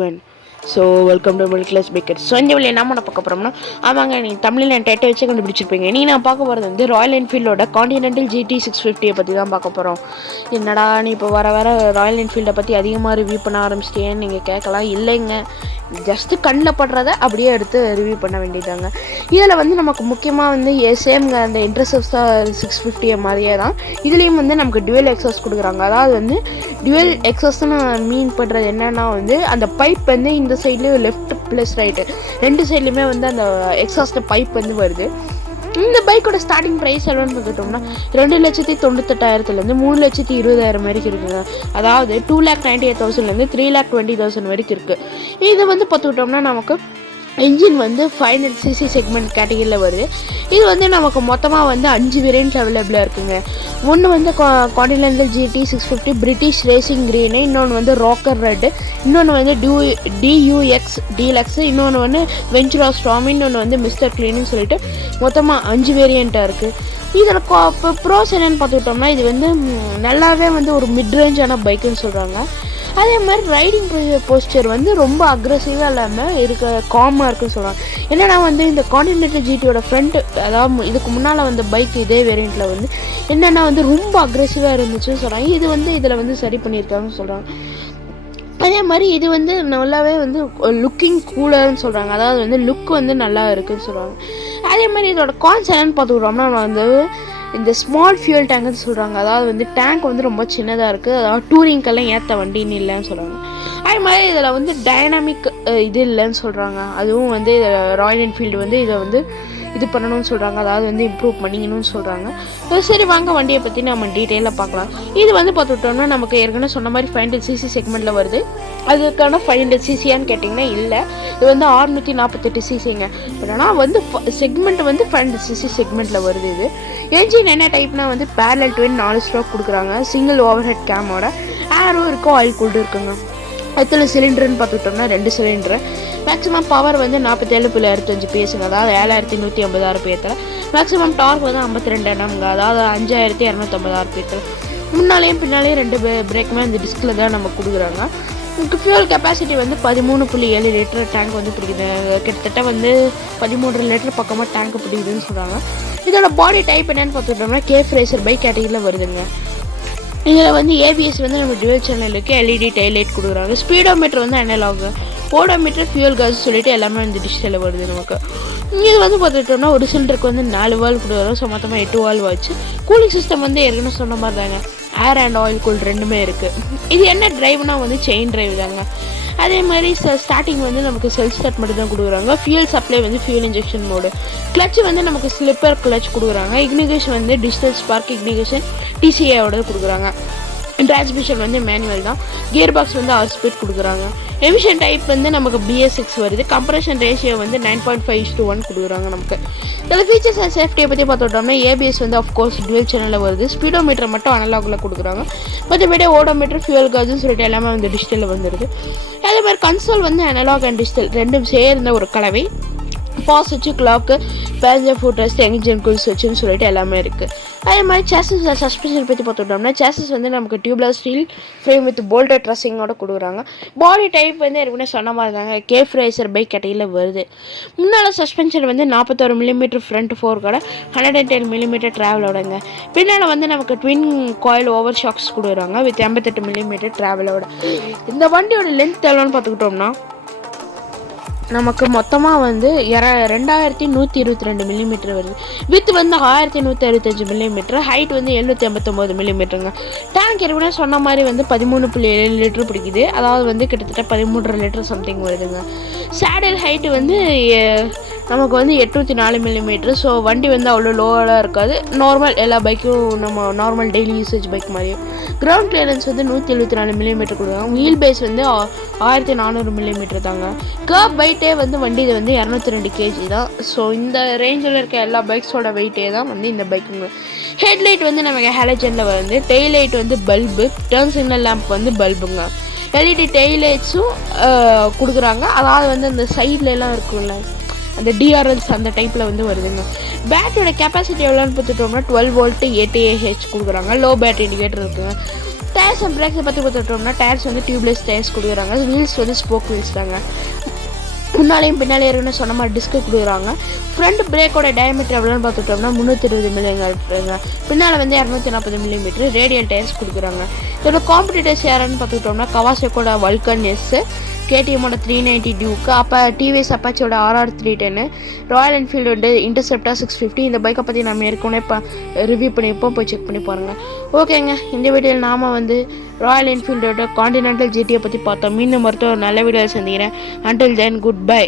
everyone. So welcome to middle class baker. So இந்த வீடியோல என்ன பண்ண பார்க்க போறோம்னா ஆமாங்க நீ தமிழ்ல டைட்டில் வச்சு கண்டுபிடிச்சிருப்பீங்க. நீ நான் பார்க்க போறது வந்து ராயல் என்ஃபீல்டோட கான்டினென்டல் GT 650 பத்தி தான் பார்க்க போறோம். என்னடா நீ இப்போ வர ராயல் என்ஃபீல்டை பற்றி அதிகமாக ரிவ்யூ பண்ண ஆரம்பிச்சிட்டேன்னு நீங்கள் கேட்கலாம். இல்லைங்க, ஜஸ்ட்டு கண்ணில் படுறத அப்படியே எடுத்து ரிவ்யூ பண்ண வேண்டியதாங்க. இதில் வந்து நமக்கு முக்கியமாக வந்து சேம்ங்க அந்த இன்டர்செப்டார் 650 மாதிரியே தான் இதுலேயும் வந்து நமக்கு டுவெல் எக்ஸாஸ் கொடுக்குறாங்க. அதாவது வந்து டுவெல் எக்ஸாஸ்ன்னு மீன் பண்ணுறது என்னென்னா வந்து அந்த பைப் வந்து இந்த சைட்லேயும் லெஃப்ட் ப்ளஸ் ரைட்டு ரெண்டு சைட்லேயுமே வந்து அந்த எக்ஸாஸ்ட் பைப் வந்து வருது. இந்த பைக்கோட ஸ்டார்டிங் ப்ரைஸ் எவ்வளோன்னு பார்த்துட்டோம்னா 2,98,000 3,20,000 வரைக்கும் இருக்குங்க. அதாவது 2,98,000 3,20,000 வரைக்கும் இருக்குது. இது வந்து பார்த்துக்கிட்டோம்னா நமக்கு என்ஜின் வந்து 500cc செக்மெண்ட் கேட்டகரியில் வருது. இது வந்து நமக்கு மொத்தமாக வந்து 5 வேரியண்ட் அவைலபிளாக இருக்குங்க. ஒன்று வந்து continental GT 650 British racing green, இன்னொன்று வந்து ராக்கர் ரெட்டு, இன்னொன்று வந்து DUX டீலக்ஸு, இன்னொன்று வந்து வெஞ்சுரா ஸ்ட்ராமி, இன்னொன்று வந்து மிஸ்டர் க்ளீன்னு சொல்லிட்டு மொத்தமாக 5 வேரியண்ட்டாக இருக்குது. இதில் இப்போ ப்ரோஸ் என்னென்னு பார்த்துக்கிட்டோம்னா இது வந்து நல்லாவே வந்து ஒரு மிட் ரேஞ்சான பைக்குன்னு சொல்கிறாங்க. அதே மாதிரி ரைடிங் போஸ்டர் வந்து ரொம்ப அக்ரெசிவாக இல்லாமல் காமாக இருக்குன்னு சொல்கிறாங்க. என்னென்னா வந்து இந்த கான்டினென்டல் GTயோட ஃப்ரண்ட்டு, அதாவது இதுக்கு முன்னால் வந்து பைக் இதே வேரியண்ட்டில் வந்து என்னென்னா வந்து ரொம்ப அக்ரெசிவாக இருந்துச்சுன்னு சொல்கிறாங்க. இது வந்து இதில் வந்து சரி பண்ணியிருக்காங்கன்னு சொல்கிறாங்க. அதே மாதிரி இது வந்து நல்லாவே வந்து லுக்கிங் கூலர்னு சொல்கிறாங்க. அதாவது வந்து லுக் வந்து நல்லா இருக்குதுன்னு சொல்கிறாங்க. அதே மாதிரி இதோட கான்ஸ் என்னன்னு பார்த்துக்கிட்டோம்னா வந்து இந்த ஸ்மால் ஃபியூல் டேங்க்னு சொல்கிறாங்க. அதாவது வந்து டேங்க் வந்து ரொம்ப சின்னதாக இருக்குது. அதாவது டூரிங்கெல்லாம் ஏற்ற வண்டின்னு இல்லைன்னு சொல்கிறாங்க. அதே மாதிரி இதில் வந்து டைனாமிக் இது இல்லைன்னு சொல்கிறாங்க. அதுவும் வந்து ராயல் என்ஃபீல்டு வந்து இதை வந்து இது பண்ணணும்னு சொல்கிறாங்க. அதாவது வந்து இம்ப்ரூவ் பண்ணிக்கணும்னு சொல்கிறாங்க. சரி வாங்க வண்டியை பற்றி நம்ம டீட்டெயிலாக பார்க்கலாம். இது வந்து பார்த்துட்டோம்னா நமக்கு ஏற்கனவே சொன்ன மாதிரி 500cc செக்மெண்ட்டில் வருது. அதுக்கான 500ccன்னு கேட்டிங்கன்னா இல்லை, இது வந்து 648ccங்க. ஆனால் வந்து செக்மெண்ட் வந்து 500cc செக்மெண்ட்டில் வருது. இது என்ஜின் என்ன டைப்னா வந்து பேரலல் ட்வின் 4 ஸ்ட்ரோக் கொடுக்குறாங்க. சிங்கிள் ஓவர் ஹெட் கேமோட ஏரும் இருக்கும், ஆயில் கூல்டு இருக்குங்க. எத்தனை சிலிண்டர்னு பார்த்துக்கிட்டோம்னா 2 சிலிண்டரு. மேக்ஸிமம் பவர் வந்து 47.65 PS, அதாவது 7,150 RPM. மேக்ஸிமம் டார்க் வந்து 52 Nm, அதாவது 5,250 RPM. முன்னாலேயும் பின்னாலேயும் 2 பிரேக்குமே இந்த டிஸ்கில் தான் நம்ம கொடுக்குறாங்க. ஃபியூல் கெப்பாசிட்டி வந்து 13.7 லிட்டர் டேங்க் வந்து பிடிக்குது. கிட்டத்தட்ட வந்து 13 லிட்டர் பக்கமாக டேங்க் பிடிக்குதுன்னு சொல்கிறாங்க. இதோட பாடி டைப் என்னென்னு பார்த்துக்கிட்டோம்னா கேஃப் ரேசர் பைக் கேட்டகரியில் வருதுங்க. இதில் வந்து ABS வந்து நம்ம டுவெல் சேனலுக்கு LED டைலைட் கொடுக்குறாங்க. ஸ்பீடோமீட்டர் வந்து அனலாக், ஓடோமீட்டர் ஃபியூல் காஸ் சொல்லிட்டு எல்லாமே வந்து டிஜிட்டலில் வருது நமக்கு. இது வந்து பார்த்துட்டோம்னா ஒரு சிலிண்டருக்கு வந்து 4 வால்வ் கொடுக்குறோம். ஸோ மொத்தமாக 8 வால்வ் ஆச்சு. கூலிங் சிஸ்டம் வந்து ஏற்கனவே சொன்ன மாதிரி தாங்க, ஏர் அண்ட் ஆயில் கூல் ரெண்டுமே இருக்குது. இது என்ன டிரைவ்னா வந்து செயின் டிரைவ் தாங்க. அதே மாதிரி ஸ்டார்டிங் வந்து நமக்கு செல்ஃப் ஸ்டார்ட் மட்டும் தான் கொடுக்குறாங்க. ஃபியூல் சப்ளை வந்து ஃபியூல் இன்ஜெக்ஷன் மோடு. கிளச் வந்து நமக்கு ஸ்லிப்பர் கிளச் கொடுக்குறாங்க. இக்னிகேஷன் வந்து டிஜிட்டல் ஸ்பார்க் இக்னிகேஷன் TCAவோட கொடுக்குறாங்க. டிரான்ஸ்மிஷன் வந்து மேனுவல் தான். கியர் பாக்ஸ் வந்து 6 ஸ்பீட் கொடுக்குறாங்க. எமிஷன் டைப் வந்து நமக்கு BS6 வருது. கம்ப்ரஷன் ரேஷியோ வந்து 9.5:1 கொடுக்குறாங்க நமக்கு. இதில் ஃபீச்சர்ஸ் அண்ட் சேஃப்டியை பற்றி பார்த்துட்டோம்னா ABS வந்து ஆஃப்கோர்ஸ் டுவெல் சேனலில் வருது. ஸ்பீடோமீட்டர் மட்டும் அனலாகில் கொடுக்குறாங்க. மற்றபடி ஓடோமீட்டர் ஃபியூல் காஸ்ன்னு சொல்லிட்டு எல்லாமே வந்து டிஜிட்டலில் வந்துடுது. அதே மாதிரி கன்சோல் வந்து அனலாக் அண்ட் டிஜிட்டல் ரெண்டும் சேர்ந்த ஒரு கலவை. பாஸ் வச்சு clock, passenger food rest, engine cool வச்சுன்னு சொல்லிட்டு எல்லாமே இருக்குது. அதே மாதிரி சேசஸ் சஸ்பென்ஷன் பற்றி பார்த்துட்டோம்னா சேசஸ் வந்து நமக்கு tubeless steel frame with bolted ட்ரஸிங்கோட கொடுக்குறாங்க. பாடி டைப் வந்து ஏற்கனவே சொன்ன மாதிரி தாங்க கேஃப் ரேசர் பைக் கேட்டகரியில் வருது. முன்னால் சஸ்பென்ஷன் வந்து 41 mm ஃப்ரண்ட் ஃபோர்க்கோட 110 mm ட்ராவலோடங்க. பின்னால் வந்து நமக்கு ட்வின் காயில் ஓவர் ஷாக்ஸ் கொடுக்குறாங்க வித் 88 mm ட்ராவலோட. இந்த வண்டியோட லென்த் எவ்வளோன்னு பார்த்துக்கிட்டோம்னா நமக்கு மொத்தமாக வந்து 2,122 mm வருது. வித் வந்து 1,165 mm, ஹைட் வந்து 759 mm. டேங்க் ஏற்கனவே சொன்ன மாதிரி வந்து 13.7 லிட்டர் பிடிக்குது. அதாவது வந்து கிட்டத்தட்ட 13.5 லிட்டர் சம்திங் வருதுங்க. சேடல் ஹைட்டு வந்து நமக்கு வந்து 804 mm. ஸோ வண்டி வந்து அவ்வளோ லோவாக இருக்காது. நார்மல் எல்லா பைக்கும் நம்ம நார்மல் டெய்லி யூசேஜ் பைக் மாதிரியும். கிரவுண்ட் கிளியரன்ஸ் வந்து 174 mm கொடுக்குறாங்க. வீல் பேஸ் வந்து 1,400 mm தாங்க. கர்ப் வெயிட்டே வந்து வண்டி இது வந்து 202 kg தான். ஸோ இந்த ரேஞ்சில் இருக்க எல்லா பைக்ஸோட வெயிட்டே தான் வந்து இந்த பைக்குங்க. ஹெட்லைட் வந்து நமக்கு ஹாலஜனில் வந்து, டெய்ல் லைட் வந்து பல்பு, டர்ன் சிக்னல் லேம்ப் வந்து பல்புங்க. LED டெய்லைட்ஸும் கொடுக்குறாங்க. அதாவது வந்து அந்த சைட்லலாம் இருக்கும்ல அந்த DRLs அந்த டைப்பில் வந்து வருதுங்க. பேட்டரியோட கெப்பாசிட்டி எவ்வளோன்னு பார்த்துட்டோம்னா 12 volt 8 Ah கொடுக்குறாங்க. லோ பேட்டரி இண்டிகேட்டர் இருக்குங்க. டயர்ஸ் அண்ட் பிரேக்ஸை பற்றி பார்த்துட்டோம்னா டயர்ஸ் வந்து டியூப்லெஸ் டயர்ஸ் கொடுக்குறாங்க. வீல்ஸ் வந்து ஸ்போக் வீல்ஸ் தாங்க. முன்னாலேயும் பின்னாலேயும் இருக்குன்னு சொன்ன மாதிரி டிஸ்க்கு கொடுக்குறாங்க. ஃப்ரண்ட் பிரேக்கோட டயமீட்டர் எவ்வளோன்னு பார்த்துட்டோம்னா 320 மில்லிங்க. பின்னால் வந்து 240 மில்லிமீட்டர் ரேடியல் டயர்ஸ் கொடுக்குறாங்க. இதோட காம்படிட்டர்ஸ் யாருன்னு பார்த்துக்கிட்டோம்னா கவாசாக்கியோட வல்கன் எஸ், கேடிஎம்மோட 390 டியூக்கு, அப்போ டிவிஎஸ் அப்பாச்சியோட ஆர்ஆர் 310, ராயல் என்ஃபீல்டு வந்து இன்டர்செப்டர் 650. இந்த பைக்கை பற்றி நம்ம ஏற்கனவே இப்போ ரிவ்யூ பண்ணியிருப்போம், போய் செக் பண்ணி பாருங்கள். ஓகேங்க, இந்த வீடியோவில் நாம் வந்து ராயல் என்ஃபீல்டோட கான்டினென்டல் ஜிடியை பற்றி பார்த்தோம். மீண்டும் மருத்துவ நல்ல வீடியோவில் சந்திக்கிறேன். Until then good bye.